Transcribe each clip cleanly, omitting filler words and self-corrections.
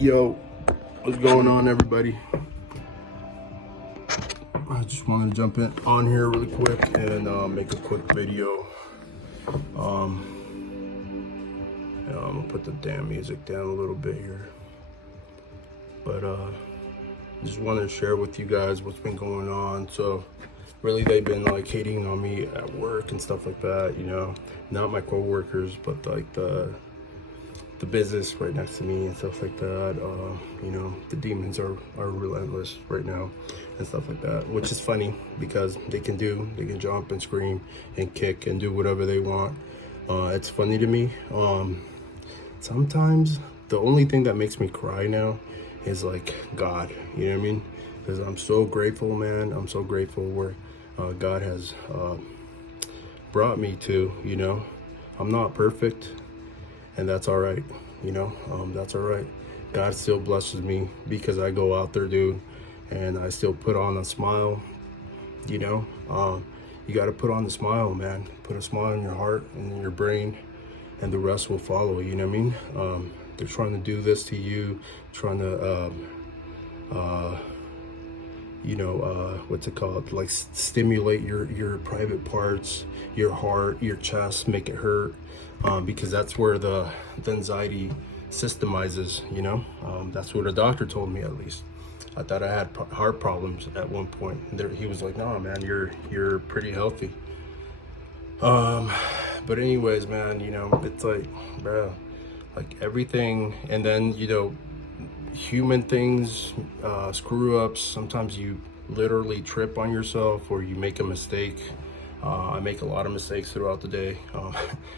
Yo, what's going on, everybody? I just wanted to jump in on here really quick and make a quick video. I'm gonna put the damn music down a little bit here, but just wanted to share with you guys what's been going on. So really, they've been like hating on me at work and stuff like that, you know, not my co-workers, but like the business right next to me and stuff like that. You know, the demons are relentless right now and stuff like that, which is funny because they can jump and scream and kick and do whatever they want. It's funny to me. Sometimes the only thing that makes me cry now is like God, you know what I mean? Because I'm so grateful, man. I'm so grateful where God has brought me to, you know. I'm not perfect, and that's all right, you know. That's all right. God still blesses me because I go out there, dude, and I still put on a smile, you know. You got to put on the smile, man. Put a smile in your heart and in your brain, and the rest will follow, you know what I mean? They're trying to do this to you, trying to you know, what's it called, like stimulate your private parts, your heart, your chest, make it hurt, because that's where the anxiety systemizes, you know. That's what a doctor told me, at least. I thought I had heart problems at one point. He was like, "No, man, you're pretty healthy." But anyways, man, you know, it's like, bro, like everything, and then, you know, human things, screw ups. Sometimes you literally trip on yourself or you make a mistake. I make a lot of mistakes throughout the day,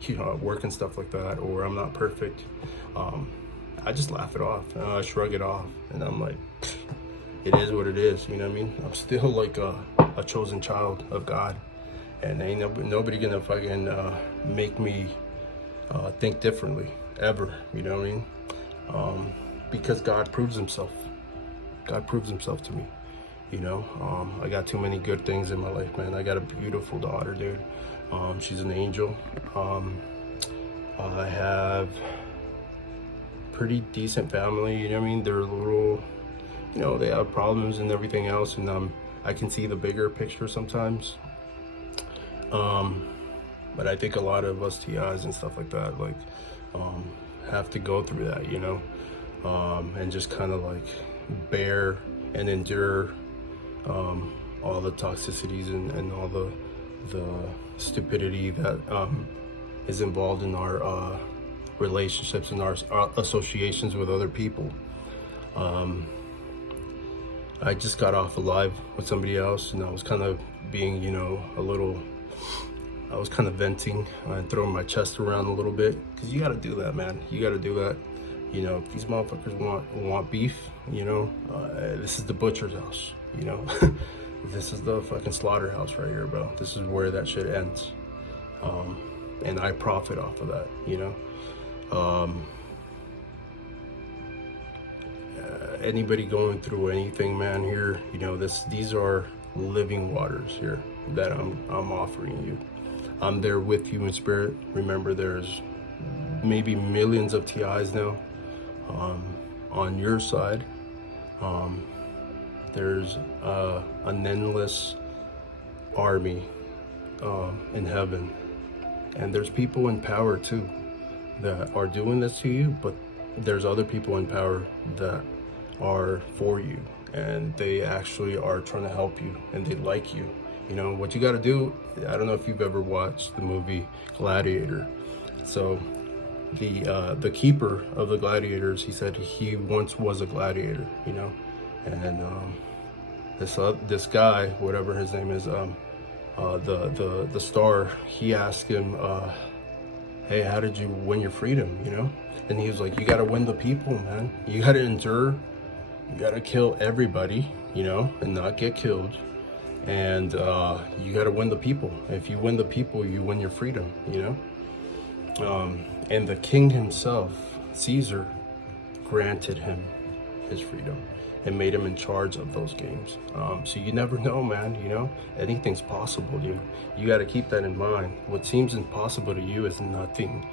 you know, at work and stuff like that, or I'm not perfect. I just laugh it off, I shrug it off, and I'm like, it is what it is, you know what I mean? I'm still like a chosen child of God, and ain't nobody gonna fucking make me think differently, ever, you know what I mean? Because God proves himself. God proves himself to me, you know. I got too many good things in my life, man. I got a beautiful daughter, dude. She's an angel. I have pretty decent family, you know what I mean? They're a little, you know, they have problems and everything else, and I can see the bigger picture sometimes. But I think a lot of us TIs and stuff like that, like, have to go through that, you know, and just kind of like bear and endure all the toxicities and all the stupidity that is involved in our relationships and our associations with other people. I just got off live with somebody else, and I was kind of being, you know, I was kind of venting and throwing my chest around a little bit, because you got to do that, man. You got to do that. You know, if these motherfuckers want beef, you know, this is the butcher's house, you know. This is the fucking slaughterhouse right here, bro. This is where that shit ends. And I profit off of that, you know. Anybody going through anything, man, here, you know, these are living waters here that I'm offering you. I'm there with you in spirit. Remember, there's maybe millions of TIs now on your side. There's an endless army in heaven, and there's people in power too that are doing this to you, but there's other people in power that are for you, and they actually are trying to help you, and they like you. You know what you got to do. I don't know if you've ever watched the movie Gladiator. So the keeper of the gladiators, he said he once was a gladiator, you know. And this guy, whatever his name is, the star, he asked him, hey, how did you win your freedom, you know? And he was like, you got to win the people, man. You got to endure. You got to kill everybody, you know, and not get killed. And you got to win the people. If you win the people, you win your freedom, you know. And the king himself, Caesar, granted him his freedom and made him in charge of those games. So you never know, man, you know, anything's possible, dude. You got to keep that in mind. What seems impossible to you is nothing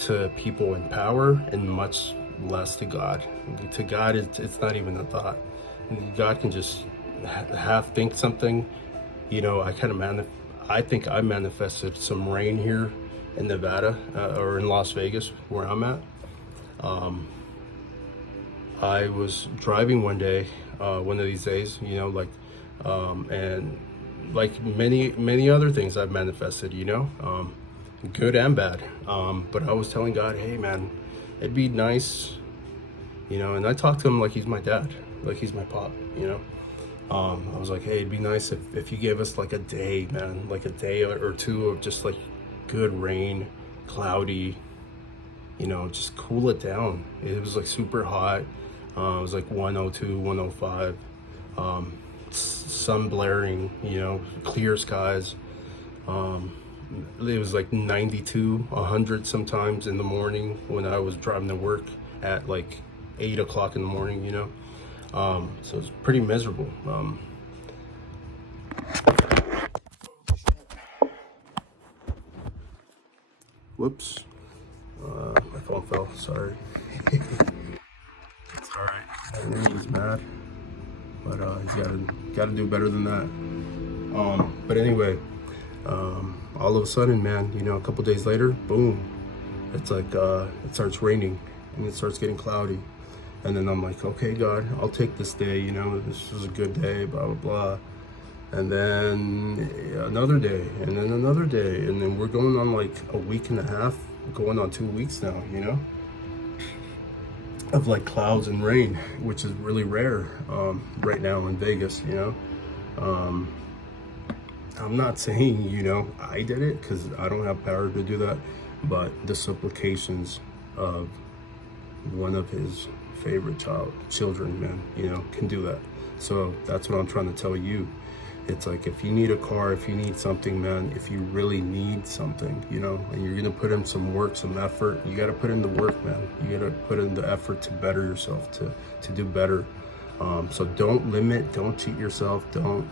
to people in power, and much less to God. To God, it's not even a thought. God can just half think something. You know, I think I manifested some rain here in Nevada or in Las Vegas, where I'm at. I was driving one day, one of these days, you know, like, and like many other things I've manifested, you know, good and bad. But I was telling God, hey man, it'd be nice, you know, and I talked to him like he's my dad, like he's my pop, you know. I was like, hey, it'd be nice if you gave us like a day, man, like a day or two of just like good rain, cloudy, you know, just cool it down. It was like super hot. It was like 102, 105, sun blaring, you know, clear skies. It was like 92, 100 sometimes in the morning when I was driving to work at like 8 o'clock in the morning, you know. So it's pretty miserable. Whoops, my phone fell, sorry. It's all right. I know he's mad, but he's gotta do better than that. But anyway, all of a sudden, man, you know, a couple days later, boom, it's like it starts raining and it starts getting cloudy. And then I'm like, okay, God, I'll take this day, you know, this was a good day, blah, blah, blah. And then another day, and then another day. And then we're going on like a week and a half, going on 2 weeks now, you know, of like clouds and rain, which is really rare right now in Vegas, you know. I'm not saying, you know, I did it, because I don't have power to do that, but the supplications of one of his favorite children, man, you know, can do that. So that's what I'm trying to tell you. It's like, if you need a car, if you need something, man, if you really need something, you know, and you're gonna put in some work, some effort, you gotta put in the work, man. You gotta put in the effort to better yourself, to do better. So don't limit, don't cheat yourself, don't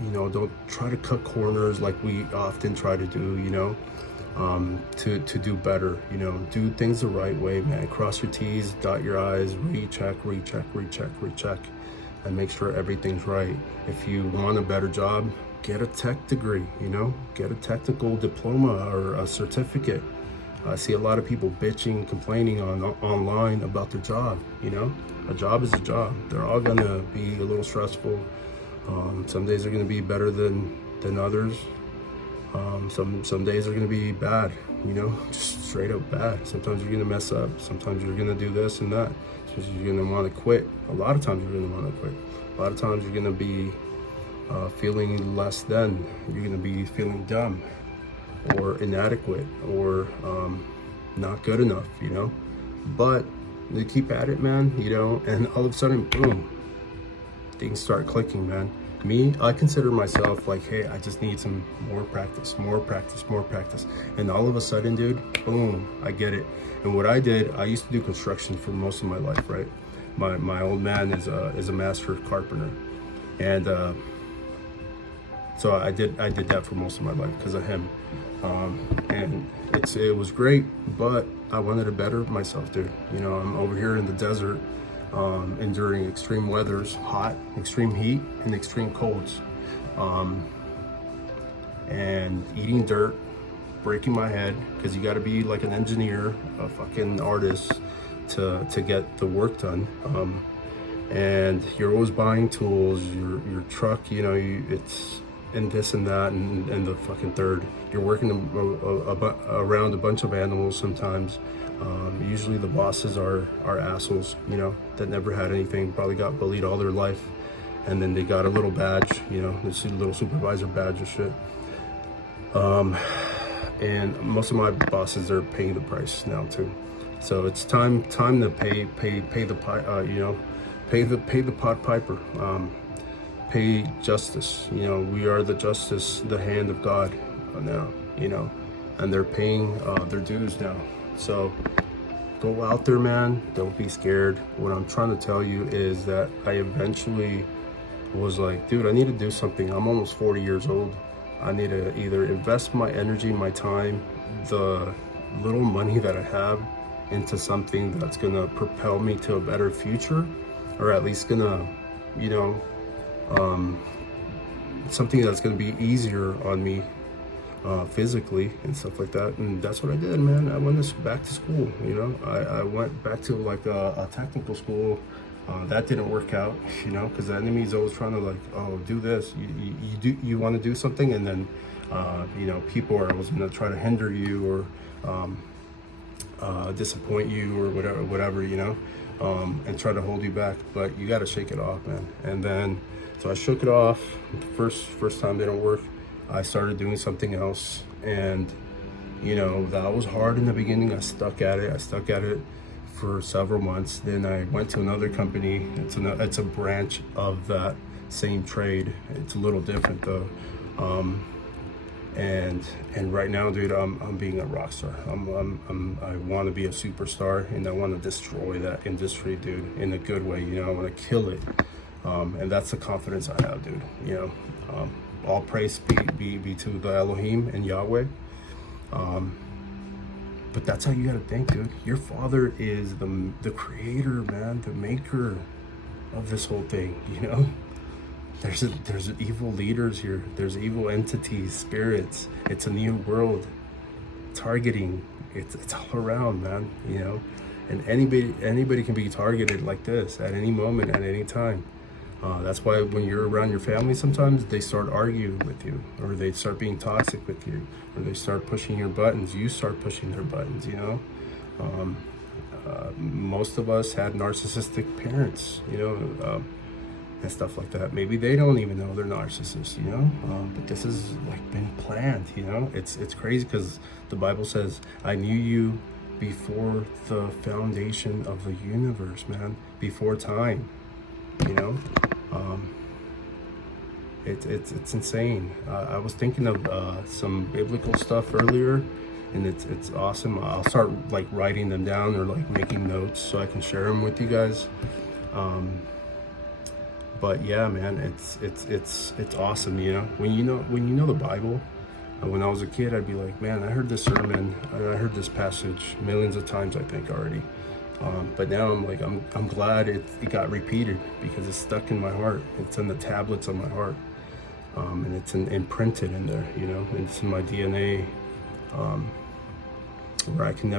you know, don't try to cut corners like we often try to do, you know. To do better, you know, do things the right way, man. Cross your T's, dot your I's, recheck, and make sure everything's right. If you want a better job, get a tech degree, you know, get a technical diploma or a certificate. I see a lot of people bitching, complaining online about their job, you know. A job is a job. They're all gonna be a little stressful. Some days are gonna be better than others. Some days are gonna be bad, you know, just straight up bad. Sometimes you're gonna mess up. Sometimes you're gonna do this and that. Sometimes you're gonna want to quit. A lot of times you're gonna want to quit. A lot of times you're gonna be feeling less than. You're gonna be feeling dumb or inadequate or not good enough, you know. But you keep at it, man, you know, and all of a sudden, boom, things start clicking, man. Me, I consider myself like, hey, I just need some more practice. And all of a sudden, dude, boom, I get it. And what I did, I used to do construction for most of my life, right? My old man is a master carpenter. And so I did that for most of my life because of him. And it was great, but I wanted to better myself, dude. You know, I'm over here in the desert, enduring extreme weathers, hot, extreme heat, and extreme colds, and eating dirt, breaking my head, because you got to be like an engineer, a fucking artist to get the work done. And you're always buying tools, your truck, you know, it's and this and that and the fucking third. You're working around a bunch of animals sometimes. Usually the bosses are assholes, you know, that never had anything, probably got bullied all their life, and then they got a little badge, you know, this little supervisor badge and shit. And most of my bosses are paying the price now too. So it's time to pay the you know, pay the Pied Piper. Pay justice. You know, we are the justice, the hand of God now, you know, and they're paying their dues now. So go out there, man. Don't be scared. What I'm trying to tell you is that I eventually was like, dude, I need to do something. I'm almost 40 years old. I need to either invest my energy, my time, the little money that I have into something that's gonna propel me to a better future, or at least gonna, you know, something that's gonna be easier on me physically and stuff like that. And that's what I did, man. I went back to school, you know. I went back to like a technical school. That didn't work out, you know, because the enemy's always trying to like, oh, do this. You want to do something, and then you know, people are always going to try to hinder you or disappoint you or whatever, you know, and try to hold you back. But you got to shake it off, man. And then so I shook it off. First time didn't work. I started doing something else, and you know, that was hard in the beginning. I stuck at it for several months. Then I went to another company. It's a branch of that same trade. It's a little different though. And right now, dude, I'm being a rock star. I want to be a superstar, and I want to destroy that industry, dude, in a good way. You know, I want to kill it, and that's the confidence I have, dude. You know, all praise be to the Elohim and Yahweh. But that's how you gotta think, dude. Your father is the creator, man, the maker of this whole thing. You know, there's evil leaders here. There's evil entities, spirits. It's a new world targeting. It's all around, man. You know, and anybody can be targeted like this at any moment, at any time. That's why when you're around your family, sometimes they start arguing with you, or they start being toxic with you, or they start pushing your buttons. You start pushing their buttons, you know. Most of us had narcissistic parents, you know, and stuff like that. Maybe they don't even know they're narcissists, you know. But this has like been planned, you know. It's crazy because the Bible says, "I knew you before the foundation of the universe, man, before time," you know. It's insane. I was thinking of some biblical stuff earlier, and it's awesome. I'll start like writing them down or like making notes so I can share them with you guys. But yeah, man, it's awesome. You know, when you know the Bible. When I was a kid, I'd be like, man, I heard this sermon, I heard this passage millions of times, I think already. But now I'm like, I'm glad it got repeated, because it's stuck in my heart. It's in the tablets of my heart, and it's imprinted in there, you know. And it's in my DNA, where I could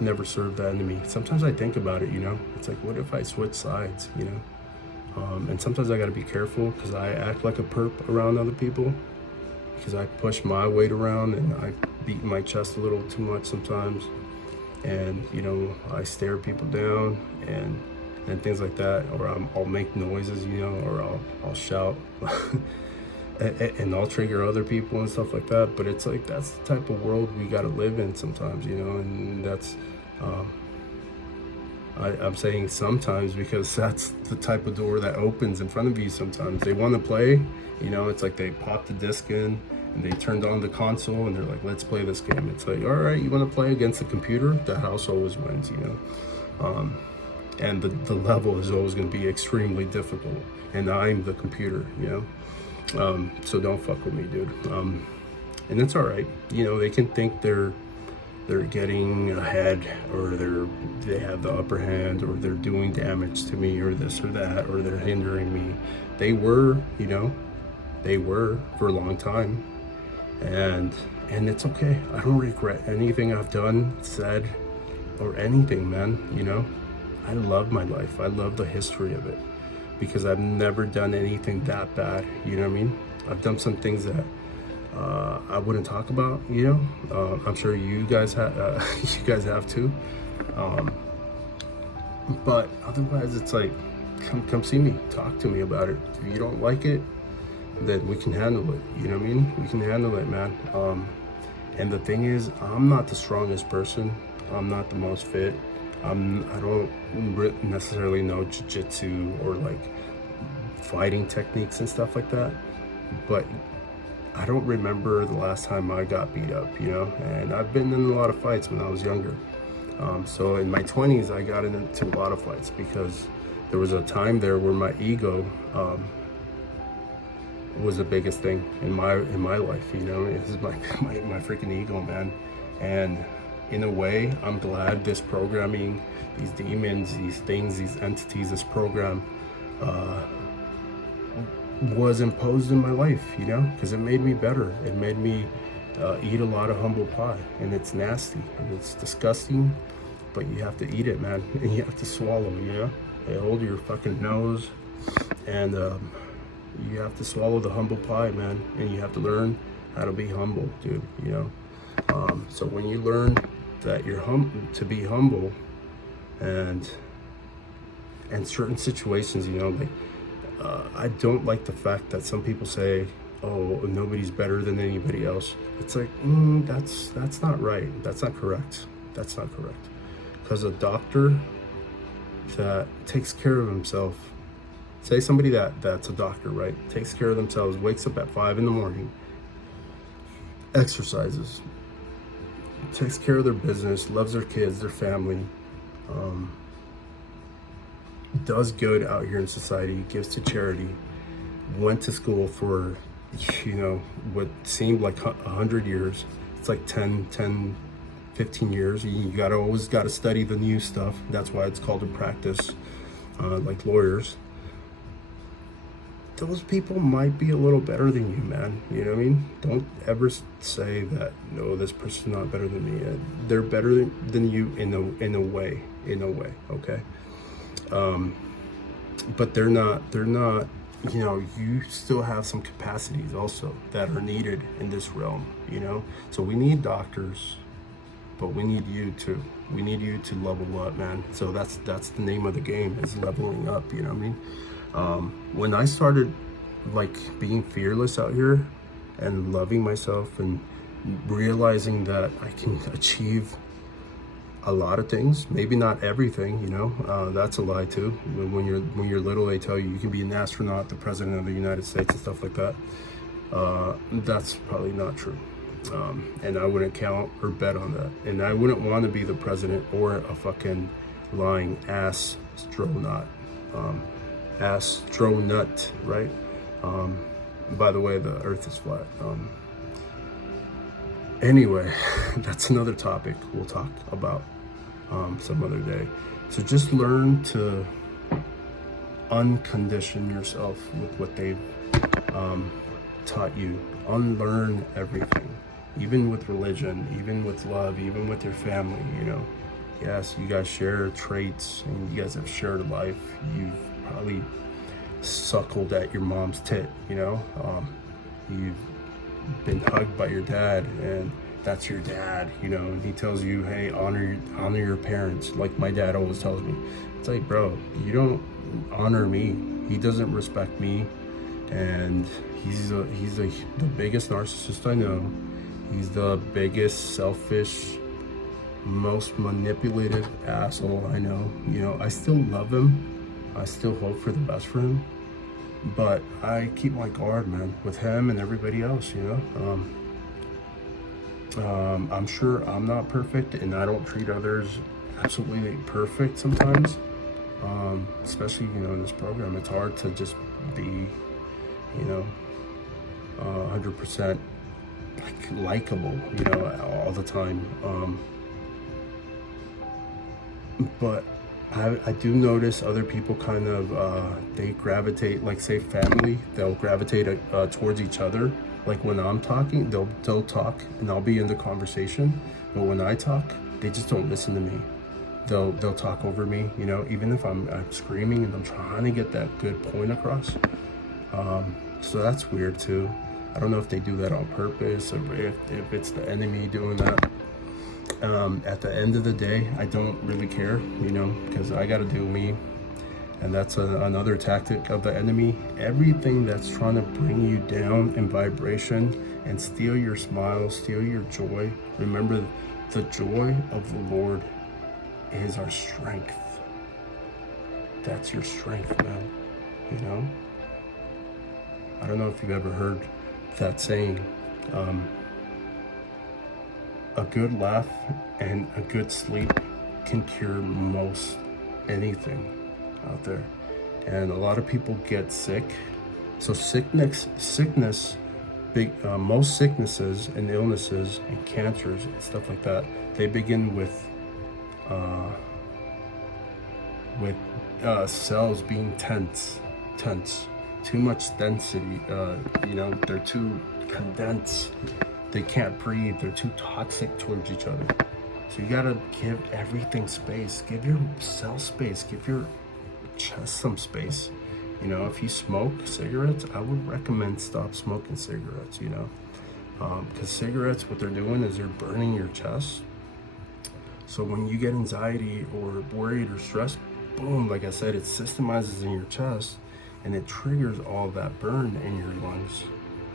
never serve the enemy. Sometimes I think about it, you know. It's like, what if I switch sides, you know? And sometimes I got to be careful, because I act like a perp around other people, because I push my weight around and I beat my chest a little too much sometimes. And you know, I stare people down and things like that, or I'll make noises, you know, or I'll shout, and I'll trigger other people and stuff like that. But it's like, that's the type of world we gotta live in sometimes, you know. And that's I'm saying sometimes, because that's the type of door that opens in front of you. Sometimes they want to play, you know. It's like they pop the disc in and they turned on the console and they're like, let's play this game. It's like, all right, you want to play against the computer? The house always wins, you know. And the level is always going to be extremely difficult, and I'm the computer, you know. So don't fuck with me, dude. And it's all right, you know. They can think they're getting ahead, or they have the upper hand, or they're doing damage to me, or this or that, or they're hindering me. They were, you know, for a long time. And it's okay. I don't regret anything I've done, said, or anything, man. You know, I love my life. I love the history of it, because I've never done anything that bad. You know what I mean? I've done some things that I wouldn't talk about. You know, I'm sure you guys have. You guys have too. But otherwise, it's like, come see me. Talk to me about it. If you don't like it, then we can handle it. You know what I mean? We can handle it, man. And the thing is, I'm not the strongest person. I'm not the most fit. I don't necessarily know jiu-jitsu or like fighting techniques and stuff like that. But I don't remember the last time I got beat up, you know. And I've been in a lot of fights when I was younger. So in my 20s, I got into a lot of fights, because there was a time there where my ego was the biggest thing in my life, you know. It's my freaking ego, man. And in a way, I'm glad this programming, these demons, these things, these entities, this program was imposed in my life, you know, because it made me better. It made me eat a lot of humble pie, and it's nasty and it's disgusting, but you have to eat it, man, and you have to swallow, you know. They hold your fucking nose, and you have to swallow the humble pie, man, and you have to learn how to be humble, dude, you know. So when you learn that you're to be humble, and certain situations, you know, like I don't like the fact that some people say, oh, nobody's better than anybody else. It's like, that's not right. That's not correct. That's not correct. Because a doctor that takes care of himself, say somebody that's a doctor, right? Takes care of themselves, wakes up at 5 in the morning, exercises, takes care of their business, loves their kids, their family, does good out here in society, gives to charity, went to school for, you know, what seemed like 100 years. It's like 10, 15 years. You always gotta study the new stuff. That's why it's called a practice, like lawyers. Those people might be a little better than you, man. You know what I mean? Don't ever say that, no, this person's not better than me. They're better than you in a way, okay? But they're not, you know, you still have some capacities also that are needed in this realm, you know? So we need doctors, but we need you too. We need you to level up, man. So that's the name of the game, is leveling up, you know what I mean? When I started like being fearless out here and loving myself and realizing that I can achieve a lot of things, maybe not everything, you know, that's a lie too. When you're little, they tell you you can be an astronaut, the president of the United States and stuff like that. That's probably not true. And I wouldn't count or bet on that. And I wouldn't want to be the president or a fucking lying astronaut. Astronaut, right? By the way, the earth is flat. Anyway, that's another topic we'll talk about some other day. So just learn to uncondition yourself with what they've taught you. Unlearn everything, even with religion, even with love, even with your family, you know. Yes, you guys share traits and you guys have shared a life. You've probably suckled at your mom's tit, you know. You've been hugged by your dad, and that's your dad, you know, and he tells you, hey, honor your parents, like my dad always tells me. It's like, bro, you don't honor me. He doesn't respect me, and he's the biggest narcissist I know. He's the biggest selfish, most manipulative asshole I know. You know, I still love him. I still hope for the best for him, but I keep my guard, man, with him and everybody else, you know. I'm sure I'm not perfect, and I don't treat others absolutely perfect sometimes. Especially, you know, in this program, it's hard to just be, you know, 100% likable, you know, all the time. But I do notice other people kind of, they gravitate, like say family, they'll gravitate towards each other. Like when I'm talking, they'll talk and I'll be in the conversation. But when I talk, they just don't listen to me. They'll talk over me, you know, even if I'm screaming and I'm trying to get that good point across. So that's weird too. I don't know if they do that on purpose or if it's the enemy doing that. At the end of the day, I don't really care, you know, because I got to do me. And that's another tactic of the enemy. Everything that's trying to bring you down in vibration and steal your smile, steal your joy. Remember, the joy of the Lord is our strength. That's your strength, man, you know? I don't know if you've ever heard that saying. A good laugh and a good sleep can cure most anything out there. And a lot of people get sick. So sickness most sicknesses and illnesses and cancers and stuff like that, they begin with cells being tense, too much density. You know, they're too condensed. They can't breathe. They're too toxic towards each other. So you gotta give everything space. Give your cell space. Give your chest some space. You know, if you smoke cigarettes, I would recommend stop smoking cigarettes, you know. Because cigarettes, what they're doing is they're burning your chest. So when you get anxiety or worried or stressed, boom, like I said, it systemizes in your chest and it triggers all that burn in your lungs.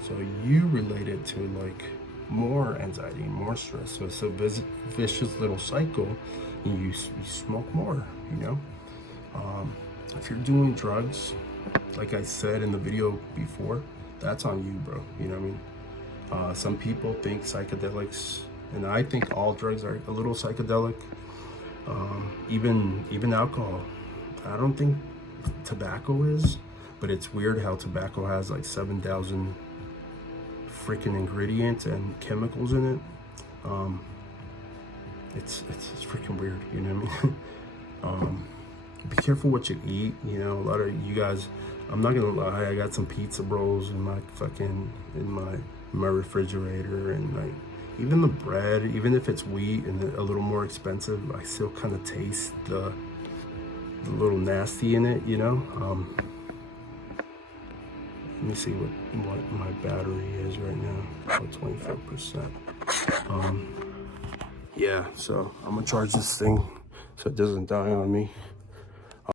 So you relate it to like more anxiety, more stress. So it's a vicious little cycle, and you smoke more, you know. If you're doing drugs, like I said in the video before, that's on you, bro. You know what I mean? Some people think psychedelics, and I think all drugs are a little psychedelic. Even alcohol. I don't think tobacco is, but it's weird how tobacco has like 7,000 freaking ingredients and chemicals in it. It's freaking weird, you know what I mean? Be careful what you eat. You know, a lot of you guys, I'm not gonna lie, I got some pizza rolls in my refrigerator, and like even the bread, even if it's wheat and a little more expensive, I still kind of taste the little nasty in it, you know. Let me see what my battery is right now. About 24%. Yeah, so I'm gonna charge this thing so it doesn't die on me.